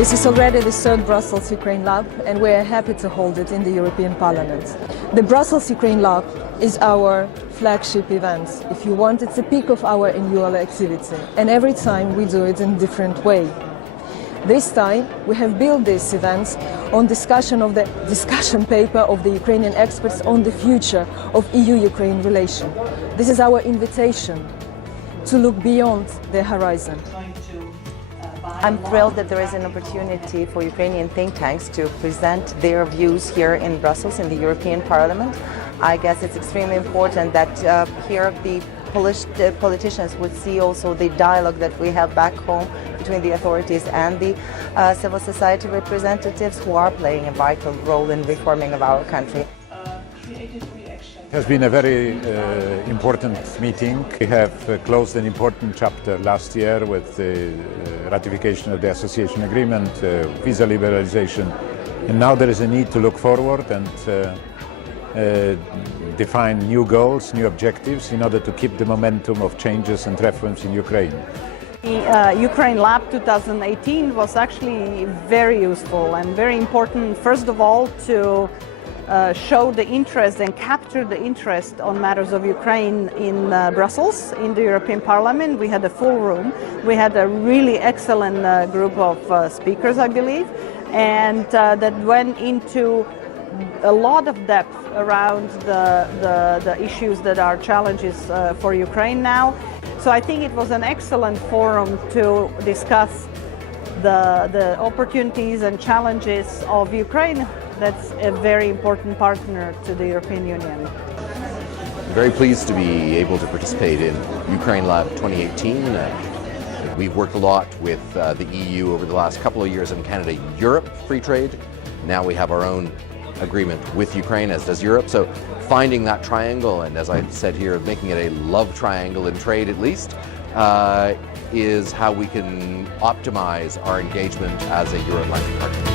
This is already the third Brussels UkraineLab, and we are happy to hold it in the European Parliament. The Brussels UkraineLab is our flagship event. If you want, it's a peak of our annual activity, and every time we do it in a different way. This time, we have built this event on discussion of the discussion paper of the Ukrainian experts on the future of EU-Ukraine relation. This is our invitation to look beyond the horizon. I'm thrilled that there is an opportunity for Ukrainian think tanks to present their views here in Brussels in the European Parliament. I guess it's extremely important that here the politicians would see also the dialogue that we have back home between the authorities and the civil society representatives who are playing a vital role in reforming of our country. It has been a very important meeting. We have closed an important chapter last year with the ratification of the association agreement, visa liberalization, and now there is a need to look forward and define new goals, new objectives in order to keep the momentum of changes and reforms in Ukraine. The UkraineLab 2018 was actually very useful and very important, first of all, to show the interest and capture the interest on matters of Ukraine in Brussels, in the European Parliament. We had a full room. We had a really excellent group of speakers, I believe, and that went into a lot of depth around the issues that are challenges for Ukraine now. So I think it was an excellent forum to discuss the opportunities and challenges of Ukraine. That's a very important partner to the European Union. I'm very pleased to be able to participate in UkraineLab 2018. We've worked a lot with the EU over the last couple of years in Canada-Europe free trade. Now we have our own agreement with Ukraine, as does Europe. So finding that triangle, and as I said here, making it a love triangle in trade at least, is how we can optimize our engagement as a Euro-Atlantic partner.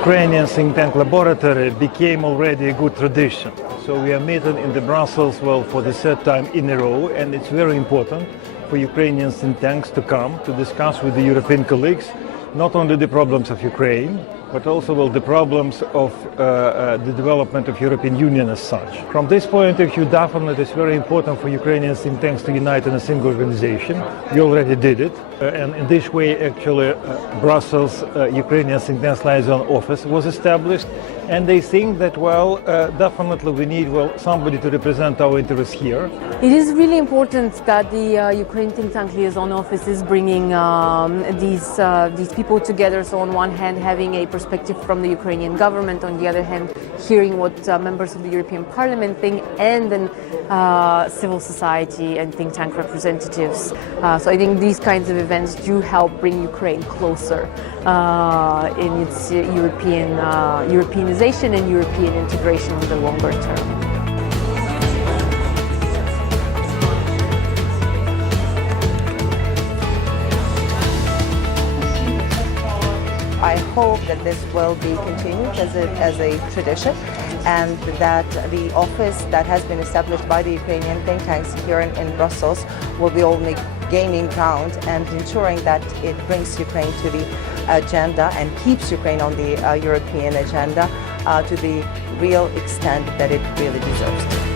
Ukrainian think tank laboratory became already a good tradition. So we are meeting in the Brussels, for the third time in a row, and it's very important for Ukrainian think tanks to come to discuss with the European colleagues not only the problems of Ukraine, but also the problems of the development of European Union as such. From this point of view, definitely it's very important for Ukrainian think tanks to unite in a single organization. We already did it, and in this way, actually, Brussels Ukrainian think tanks Liaison office was established, and they think that, definitely we need, somebody to represent our interests here. It is really important that the Ukraine think tank Liaison office is bringing these people together. So on one hand, having a perspective from the Ukrainian government, on the other hand, hearing what members of the European Parliament think, and then civil society and think tank representatives. So I think these kinds of events do help bring Ukraine closer in its Europeanization and European integration in the longer term. I hope that this will be continued as a tradition, and that the office that has been established by the Ukrainian think tanks here in Brussels will be only gaining ground and ensuring that it brings Ukraine to the agenda and keeps Ukraine on the European agenda to the real extent that it really deserves.